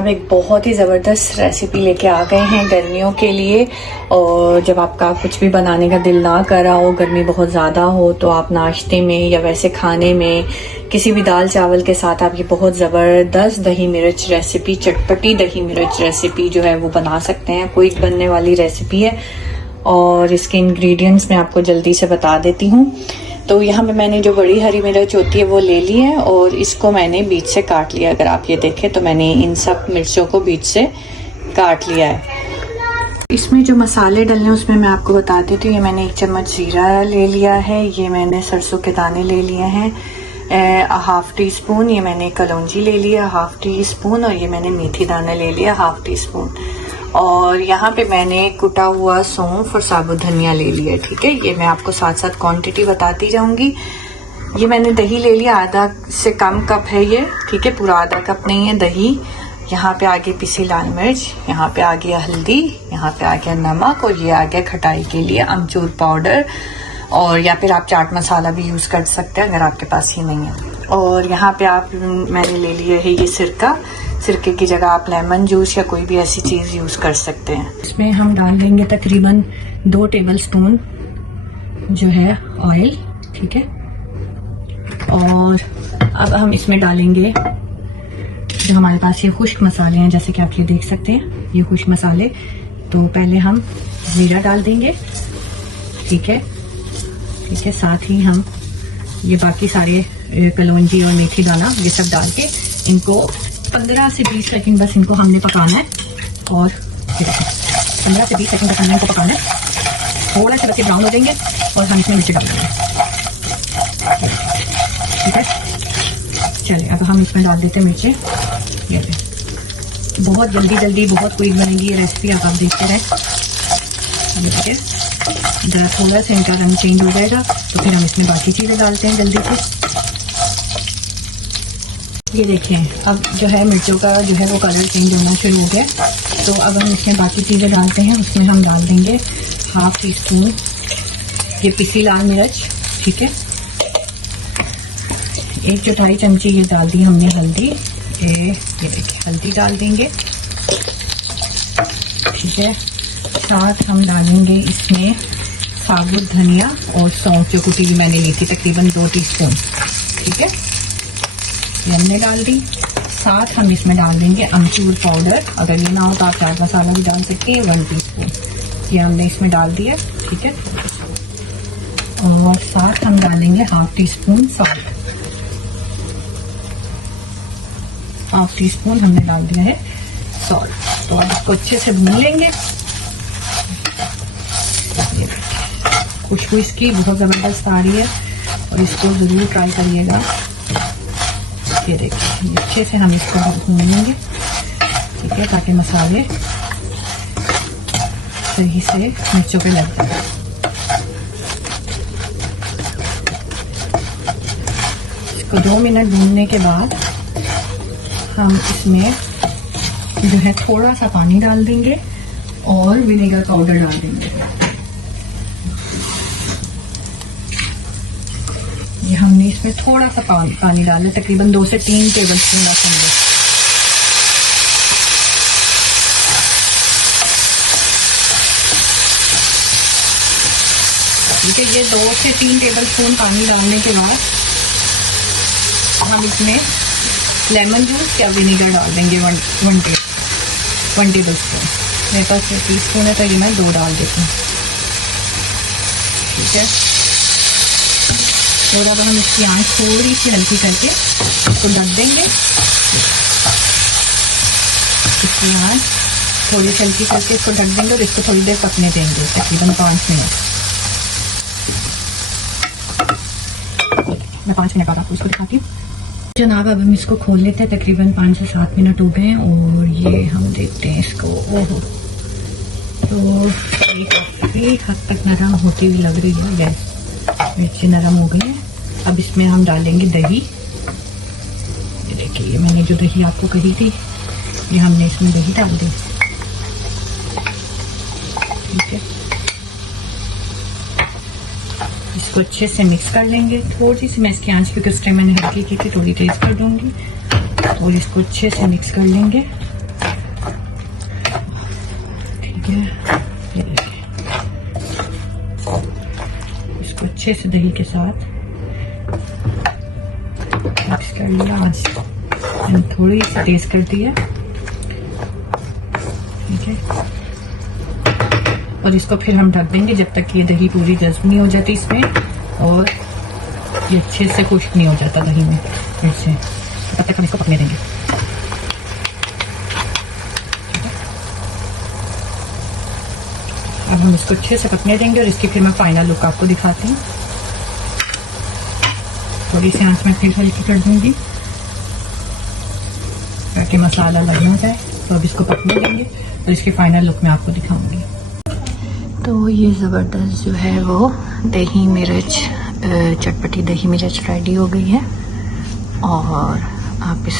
हम एक बहुत ही ज़बरदस्त रेसिपी लेके आ गए हैं गर्मियों के लिए। और जब आपका कुछ भी बनाने का दिल ना कर रहा हो, गर्मी बहुत ज़्यादा हो, तो आप नाश्ते में या वैसे खाने में किसी भी दाल चावल के साथ आप ये बहुत ज़बरदस्त दही मिर्च रेसिपी, चटपटी दही मिर्च रेसिपी जो है वो बना सकते हैं। क्विक बनने वाली रेसिपी है और इसके इंग्रेडिएंट्स मैं आपको जल्दी से बता देती हूँ। तो यहाँ पे मैंने जो बड़ी हरी मिर्च होती है वो ले ली है और इसको मैंने बीच से काट लिया। अगर आप ये देखें तो मैंने इन सब मिर्चों को बीच से काट लिया है। इसमें जो मसाले डलने हैं उसमें मैं आपको बता देती हूँ। ये मैंने 1 चम्मच जीरा ले लिया है, ये मैंने सरसों के दाने ले लिए हैं, हाफ टी स्पून ये मैंने कलौंजी ले लिया, हाफ टी स्पून, और ये मैंने मेथी दाना ले लिया हाफ टी स्पून, और यहाँ पे मैंने कुटा हुआ सौंफ और साबुत धनिया ले लिया। ठीक है, ये मैं आपको साथ साथ क्वांटिटी बताती जाऊंगी। ये मैंने दही ले लिया, आधा से कम कप है ये। ठीक है, पूरा आधा कप नहीं है दही। यहाँ पे आगे पिसी लाल मिर्च, यहाँ पे आ गया हल्दी, यहाँ पे आ गया नमक, और ये आ गया खटाई के लिए अमचूर पाउडर, और या फिर आप चाट मसाला भी यूज कर सकते हैं अगर आपके पास ये नहीं है। और यहाँ पे मैंने ले लिया है ये सिरका। सिरके की जगह आप लेमन जूस या कोई भी ऐसी चीज यूज कर सकते हैं। इसमें हम डाल देंगे तकरीबन 2 टेबलस्पून जो है ऑयल। ठीक है, और अब हम इसमें डालेंगे जो हमारे पास ये खुश्क मसाले हैं, जैसे कि आप ये देख सकते हैं ये खुश्क मसाले। तो पहले हम जीरा डाल देंगे। ठीक है, ठीक है, साथ ही हम ये बाकी सारे कलौंजी और मेथी दाना ये सब डाल के इनको 15 से 20 सेकंड बस इनको हमने पकाना है। और 15 से 20 सेकंड तक हमने इनको पकाना है। थोड़ा से बच्चे ब्राउन हो जाएंगे और हम इसमें मिर्ची डाल देंगे। ठीक है, चलिए अब हम इसमें डाल देते हैं मिर्ची। ये बहुत जल्दी बहुत क्विक बनेगी ये रेसिपी, आप देखते रहे। जरा थोड़ा सा इनका रंग चेंज हो जाएगा तो फिर हम इसमें बाकी चीज़ें डालते हैं जल्दी से। ये देखें अब जो है मिर्चों का जो है वो कलर चेंज होना शुरू हो गया। तो अब हम इसमें बाकी चीज़ें डालते हैं। उसमें हम डाल देंगे हाफ टी स्पून ये पिसी लाल मिर्च। ठीक है, 1 चौथाई चमची ये डाल दी हमने हल्दी। ये देखिए हल्दी डाल देंगे। ठीक है, साथ हम डालेंगे इसमें साबुत धनिया और सौंफ जो कुटी मैंने ली थी तकरीबन 2 टीस्पून। ठीक है, ये हमने डाल दी। साथ हम इसमें डाल देंगे अमचूर पाउडर, अगर ये ना हो तो आप चाट मसाला भी डाल सकते हैं 1 टीस्पून। ये हमने इसमें डाल दिया। ठीक है, और साथ हम डालेंगे half tea spoon salt. Half tea spoon हमने डाल दिया है सॉल्ट। तो अब इसको अच्छे से भून लेंगे। खुशबू इसकी बहुत ज़बरदस्त आ रही है और इसको ज़रूर ट्राई करिएगा। ये देखिए अच्छे से हम इसको भून लेंगे। ठीक है, ताकि मसाले सही से मिर्चों पे लग जाए। इसको 2 मिनट भूनने के बाद हम इसमें जो है थोड़ा सा पानी डाल देंगे और विनेगर पाउडर डाल देंगे। ये हमने इसमें थोड़ा सा पानी डाला, तकरीबन 2 से 3 टेबल स्पून डालेंगे। ठीक है, ये 2 से 3 टेबल स्पून पानी डालने के बाद हम इसमें लेमन जूस या विनेगर डाल देंगे 1 टेबल स्पून। मेरे पास 1 टीस्पून है तो ये मैं 2 डाल देती हूँ। ठीक है, और अब हम इसकी आंच थोड़ी सी हल्की करके इसको ढक देंगे। इसकी आंच थोड़ी सी हल्की करके इसको ढक देंगे और इसको थोड़ी देर पकने देंगे, तकरीबन 5 मिनट। मैं 5 मिनट बाद आपको इसको दिखाती हूँ। जनाब अब हम इसको खोल लेते हैं। तकरीबन 5 से 7 मिनट हो गए और ये हम देखते हैं इसको। ओहो, तो एक हद तक नरम होती हुई लग रही है। गैस मिर्ची नरम हो गई है। अब इसमें हम डालेंगे दही। ये देखिए ये मैंने जो दही आपको कही थी ये हमने इसमें दही डाल दी। ठीक है, इसको अच्छे से मिक्स कर लेंगे। थोड़ी सी मैं इसकी आंच क्योंकि उस टाइम मैंने हल्की की थी, थोड़ी तेज कर दूंगी और इसको अच्छे से मिक्स कर लेंगे। अच्छे से दही के साथ मिक्स कर लिया। आज मैंने थोड़ी सी तेज कर दी है, ठीक है। और इसको फिर हम ढक देंगे जब तक ये दही पूरी जज्ब नहीं हो जाती इसमें और ये अच्छे से खुश्क नहीं हो जाता दही में फिर से, तब तक हम इसको पकने देंगे। अब हम इसको अच्छे से पकने देंगे और इसकी फिर मैं फाइनल लुक आपको दिखाती हूँ। थोड़ी सी आंच में फिर हल्की कर दूंगी ताकि मसाला लग ना जाए। तो अब इसको पकने देंगे और इसकी फाइनल लुक मैं आपको दिखाऊंगी। तो ये ज़बरदस्त जो है वो दही मिर्च, चटपटी दही मिर्च रेडी हो गई है और आप इस